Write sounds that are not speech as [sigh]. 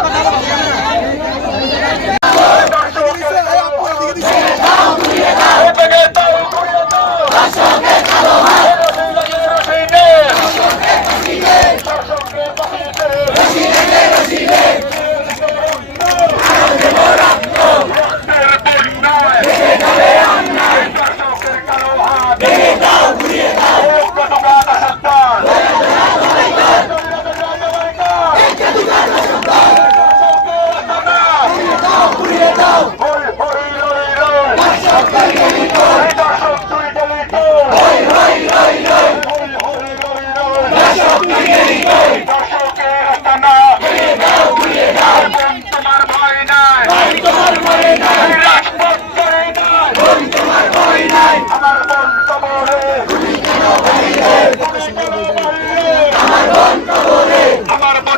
Thank [laughs] you.